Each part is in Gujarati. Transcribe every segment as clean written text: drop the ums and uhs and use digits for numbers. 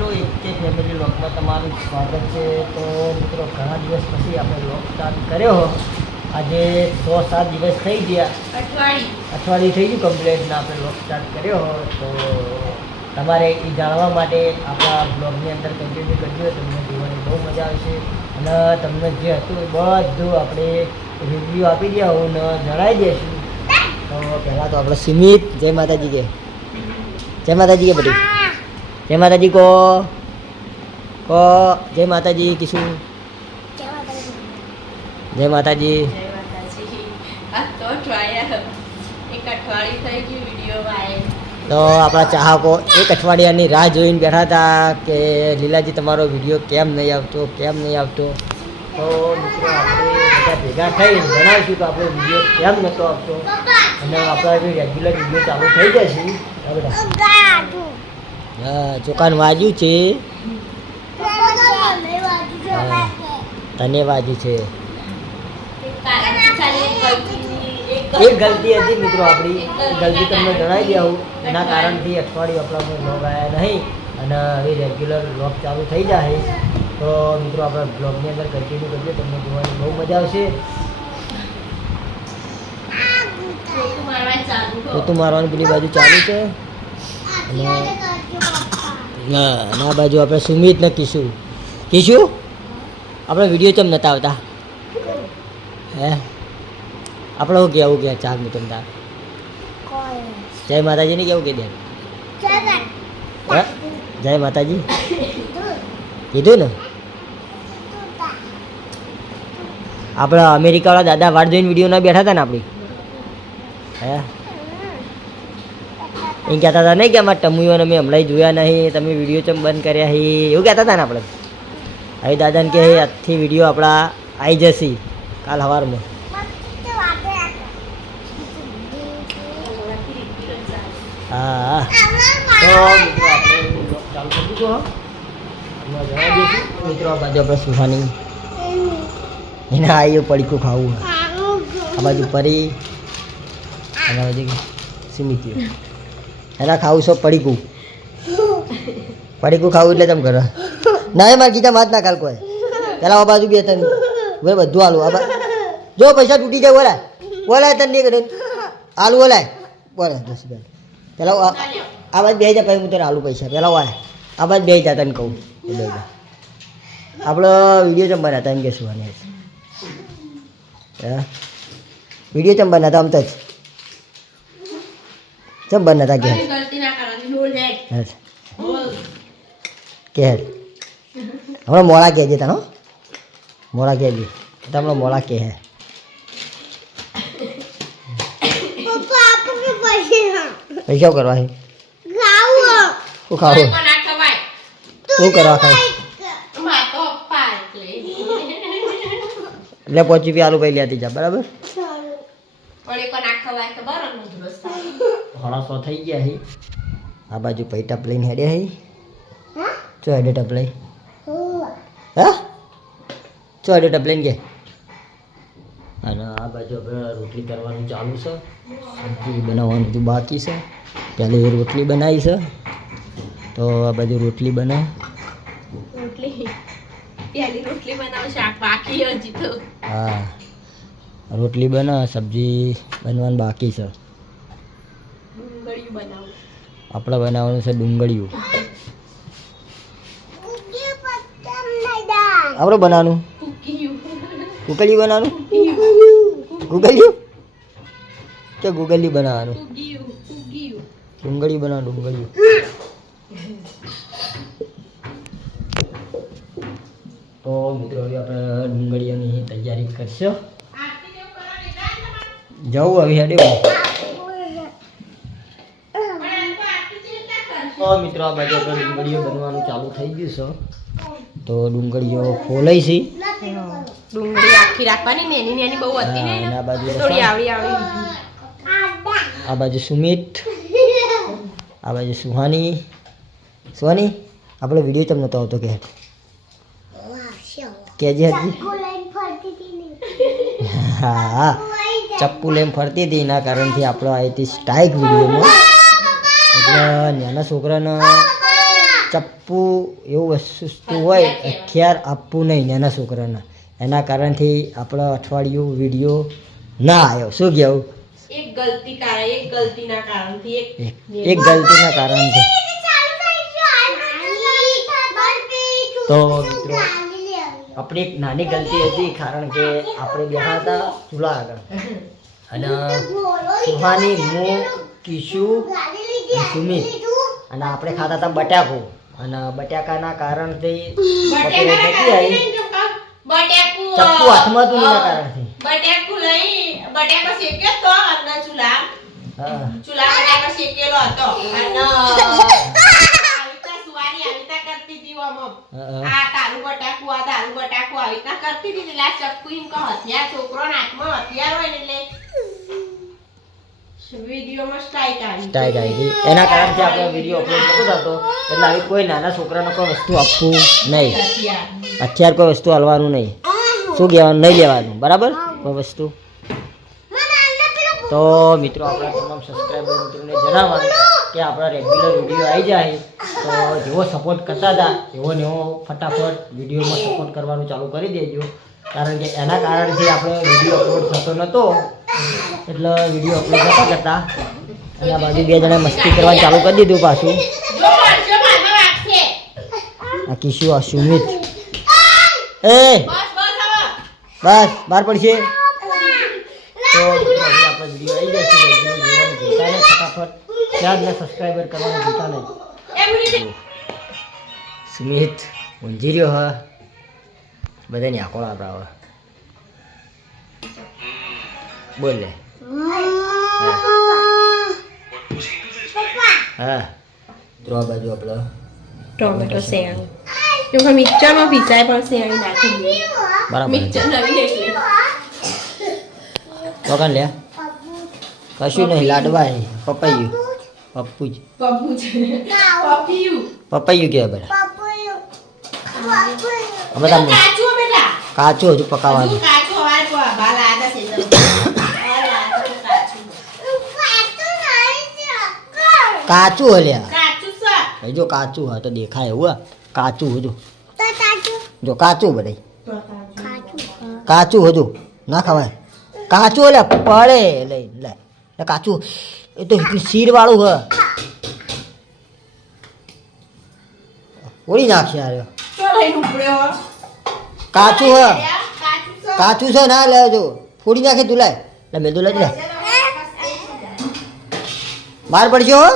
મિત્રો એક ફેમિલી વ્લોગમાં તમારું સ્વાગત છે। તો મિત્રો ઘણા દિવસ પછી આપણે વ્લોગ સ્ટાર્ટ કર્યો। આજે 6-7 દિવસ થઈ ગયા, અઠવાડિયું થઈ ગયું કમ્પ્લીટ આપણે વ્લોગ સ્ટાર્ટ કર્યો। તો તમારે એ જાણવા માટે આપણા બ્લોગની અંદર કન્ટિન્યુ કરજો, તમને જોવાની બહુ મજા આવશે અને તમને જે હતું એ બધું આપણે રિવ્યૂ આપી દઈએ હું જણાવી દઈશું। તો પહેલાં તો આપણે સ્મિત જય માતાજી કે જય માતાજી કે બધું जय माताजी को जय माताजी किशु जय माताजी तो अपना चाहको एक अठवाडियानी राह जोईने बैठा था कि लीलाजी तमारो विडियो केम नहीं आवतो तो मित्रों आपणे બધા ભેગા થઈ જણાવીશું કે આપણો વિડીયો કેમ નહોતો આવતો અને આપણા બી રેગ્યુલર વિડીયો ચાલુ થઈ જશે। હા ચોકાન વાજ્યું છે, તને વાજ્યું છે। એક ગલતી હતી મિત્રો આપણી, ગલતી તમને જણાવી દઉં એના કારણથી અઠવાડિયું આપણા બ્લોગ આવ્યા નહીં અને હવે રેગ્યુલર બ્લોગ ચાલુ થઈ જાય। તો મિત્રો આપણા બ્લોગની અંદર કન્ટિન્યુ કરજો, તમને જોવાની બહુ મજા આવશે। ઋતુ મારવાની પેલી બાજુ ચાલુ છે અને ના બાજુ આપણે સુમિત ને કીશું આપણે વિડીયો ચમ નતા આવતા હે આપણે શું કહેવું કે ચાર મિત્ર તા જય માતાજી ને કેવું કહી દે જય માતાજી કીધું ને। આપણા અમેરિકાવાળા દાદા વાડ જોઈને વિડીયો ના બેઠા હતા ને આપણી હે એ કહેતા હતા નહીં કે અમારા ટમુઓને મેં હમણાં જોયા નહીં, તમે વિડીયો ચમ બંધ કર્યા હી એવું કહેતા હતા ને આપણે। હવે દાદાને કે આજથી વિડીયો આપણા આવી જશે કાલ સવારમાં। હા તો ચાલુ કરી દીધું જણાવી દઈશું મિત્રો। આ બાજુ આપણે સુહાની એને આવ્યું પડીકું ખાવું, આ બાજુ પરી અને આ બાજુ સીમિતી એના ખાવું છો પડીકું ખાવું એટલે તમે કરો ના મારે કીધા વાત ના કાલ કોઈ પેલા આ બાજુ બે તને બધું આલું આ જો પૈસા તૂટી જાય બોલાય તને નહીં કરે આલુ બોલાય બોલે 10 પેલા આ બાજુ બે જા પછી હું તને આલુ પૈસા પેલા વાય આ બાજુ બે જા તને કહું આપણો વિડીયો ચમ બનાવતા એમ કે શું વિડીયો ચમ બનાવતા આમ તો ચમ બનાવતા કે હમણાં મોડા કહેજે તને મોડા કહેજે હમણાં મોડા કહે પૈસા કરવા છે શું ખાવું શું કરવા ખાય એટલે પહોંચી બી આલુ ભાઈ લેતી જા બરાબર। 6:30 થઈ ગયા છે। આ બાજુ પૈ ટપ લઈને હેડે છે ચો હેડે ટપ લઈ હા ચો હેડે ટપ લઈને કે અને આ બાજુ આપણે રોટલી કરવાનું ચાલુ છે, સબ્જી બનાવવાનું બધું બાકી છે। પહેલી રોટલી બનાવી છે તો આ બાજુ રોટલી બનાવ હા રોટલી બના સબ્જી બનવાનું બાકી છે। આપણે બનાવવાનું છે ડુંગળીયું, આપણે બનાવવાનું કુકલી બનાવવાનું ગુગલિયું કે ગુગલી બનાવવાનું ડુંગળી બનાવવાનું ડુંગળીયું। તો મિત્રો હવે આપણે ડુંગળીઓની તૈયારી કરશો જવું હવે હેડે તો મિત્રો આ બાજુ આપણે ડુંગળીઓ બનવાનું ચાલુ થઈ ગયું છે। તો ડુંગળીઓ ફોલાઈ છે, ડુંગળી આખી રાખવાની નેની નેની બહુ હતી ને આ બાજુ થોડી આવડી આ બાજુ સુમિત આ બાજુ સુહાની આપણે વિડીયો તમને નતો આવતો કે કેજે હતી હા ચપ્પુ લઈને ફરતી હતી એના કારણથી આપણો આવી હતી સ્ટ્રાઇક વિડીયોમાં એટલે નાના છોકરાને ચપ્પુ એવું વસ્તુ હોય હથિયાર આપવું નહીં નાના છોકરાના. એના કારણથી આપણો અઠવાડિયું વિડીયો ના આવ્યો. શું કહેવું? એક ગલતીના કારણથી એક ગલતીના કારણથી. તો મિત્રો આપણી એક નાની ગલતી હતી, કારણ કે આપણે બેઠા હતા ચૂલા આગળ અને સુહાની, હું, કિશુ, સુમિત અને આપણે ખાતા હતા બટાકું અને બટાકાના કારણથી બપોરે જતી આવી ચપ્પુ હાથમાં હતું એના કારણથી. બટાકો શેક્યો તો અને ચૂલા બટાકો શેકેલો હતો અને સુવાની આવીતા કરતી હતી આમાં. આ તારું બટાકું આવી રીતના કરતી હતી. એટલે આ ચપ્પુ એમ કહો હથિયાર, છોકરો હાથમાં હથિયાર હોય ને એટલે વિડીયોમાં સ્ટ્રાઇક આવી. એના કારણથી આપણે વિડીયો અપલોડ કરતો હતો. એટલે આવી કોઈ નાના છોકરાને કોઈ વસ્તુ આપવું નહીં, હથિયાર કોઈ વસ્તુ હલવાનું નહીં. શું કહેવાનું? નહીં લેવાનું. બરાબર? કોઈ વસ્તુ. તો મિત્રો આપણા તમામ સબસ્ક્રાઈબર મિત્રોને જણાવવાનું કે આપણા રેગ્યુલર વિડીયો આવી જાય તો જેવો સપોર્ટ કરતા હતા એવો ને એવો ફટાફટ વિડીયોમાં સપોર્ટ કરવાનું ચાલુ કરી દેજો. કારણ કે એના કારણથી આપણે વિડીયો અપલોડ થતો નહોતો. એટલે વિડીયો અપલોડ નહોતા કરતા અને આ બાજુ બે જણા મસ્તી કરવાનું ચાલુ કરી દીધું પાછું. આ કિશુ, આ સુમિત. એ બસ બહાર પડશે. તો આપણે વિડીયો આવી જશે. જોવાનું ભૂલતા નહીં. ફટાફટ ત્યાં જ સબસ્ક્રાઈબર કરવાનું ભૂલતા નહીં. સુમિત ઊંઝી રહ્યો. હા બધાની આંખો આપણા હવે બોલ લે. હા તો આ બાજુ આપણે ટોમેટો સેવ જો મિક્સરમાં પીસાય પણ સેવ નાખી દે. બરાબર. મિક્સર નવી એટલે તો કાન લે. કશું નહીં. લાડવા હે. પપૈયું. પપૈયું કે બધા કાચું હજુ પકાવવાનું. કાચું હલ્યા જો કાચું હા તો દેખાય એવું. કાચું હજુ જો કાચું બધા કાચું હજુ ના ખવાય. કાચું એટલે પડે લઈ લે કાચું. એ તો શીર વાળું હ. ઓળી નાખી આવ્યો. કાચું હ. કાચું છે ના લે જો ફોડી નાખે તું લાય લે મેં તું લે બહાર પડશે હો.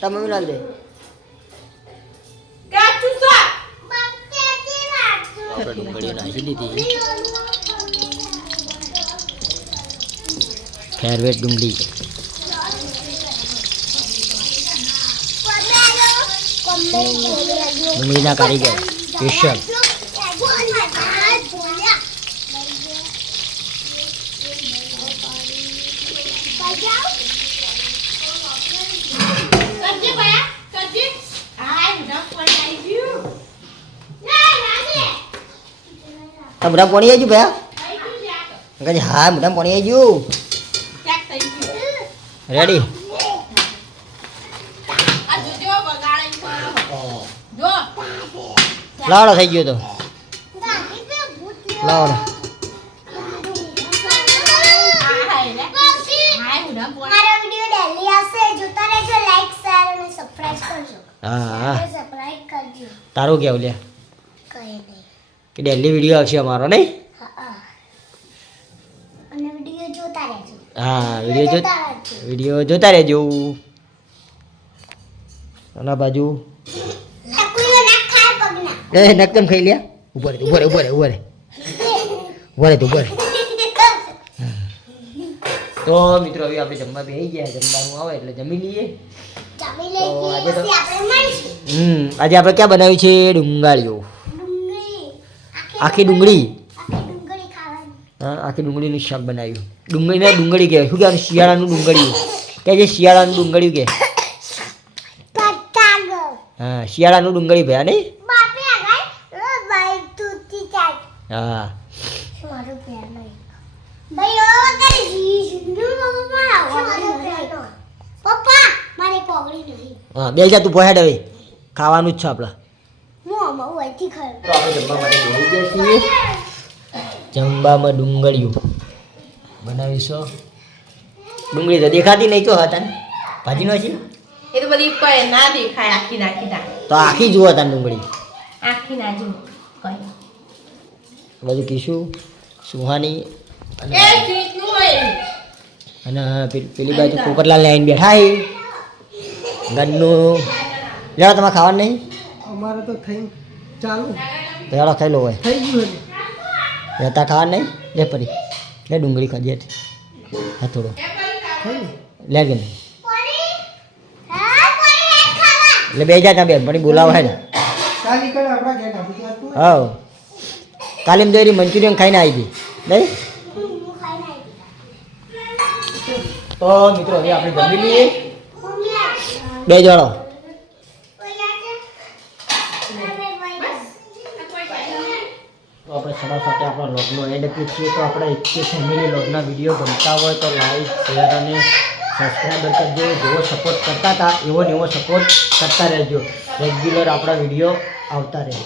તમે ના દે ડુંગળી નાખી દીધી. ફેરવેટ ડુંગળી. ડુંગળીના કારીગર સ્પેશિયલ. મોઢા પાણી આવી ગયું ભાઈ. હા મોઢા પાણી આવી ગયું. રેડી. લાવડો થઈ ગયો તો લાવડો. હા તારું કેવું લે કે ડેલી વિડીયો આવશે અમારો નહીં? હા વિડીયો જોતા રહેજો. આના બાજુ એ નકમ ખાઈ લ્યા. ઉભો રે તો મિત્રો હવે આપણે જમવા બેસી ગયા. જમવાનું આવે એટલે જમી લઈએ. આજે આપણે ક્યાં બનાવ્યું છે? ડુંગાળીઓ. આખી ડુંગળી. હા આખી ડુંગળીનું શાક બનાવ્યું. ડુંગળીને ડુંગળી કહેવાય. શું કહેવાય? શિયાળાનું ડુંગળીયું કે જે શિયાળાનું ડુંગળીયું કે. હા શિયાળાનું ડુંગળી ભયા નહીં. હા હા બે જા તું પહોંચાડ હવે. ખાવાનું જ છે આપણે તો આપણે જમવા માટે બેસી ગયા છીએ જમવામાં ડુંગળીઓ બનાવીશું ડુંગળી તો દેખાતી નહીં તો હતા ને ભાજી નો છે એ તો બધી કોઈ ના દેખાય આખી નાખી ના તો આખી જુઓ હતા ડુંગળી આખી ના જો કોઈ બધું કીશું સુહાની એ ચીજનું હોય અને પેલી બાજુ પોપટલાલ આવીને બેઠા છે ગન્નું લેવા તમારે ખાવાનું નહીં અમારે તો થઈ ચાલુ તો હેડો ખાઈ લો હોય થઈ ગયું રહેતા ખાવાનું નહીં લે પરી લે ડુંગળી ખાજે હા થોડો લે કે નહીં એટલે બે જા ત્યાં બેન પણ બોલાવા ને કાલી કણ આપણા ઘેર આપી હતું હા કાલે દોરી મંચુરિયન ખાઈને આવી ગઈ નહીં તો મિત્રો હવે આપણે જમી લઈએ બે જણો તો આપણે સવાર સાથે આપણા લોગનો એન્ડ કરીએ છીએ તો આપણે ઈચ્છીએ ફેમિલી લોગના વિડીયો ગમતા હોય તો લાઈક શેર અને સબસ્ક્રાઈબર કરજો જેવો સપોર્ટ કરતા હતા એવો ને એવો સપોર્ટ કરતા રહેજો રેગ્યુલર આપણા વિડીયો આવતા રહે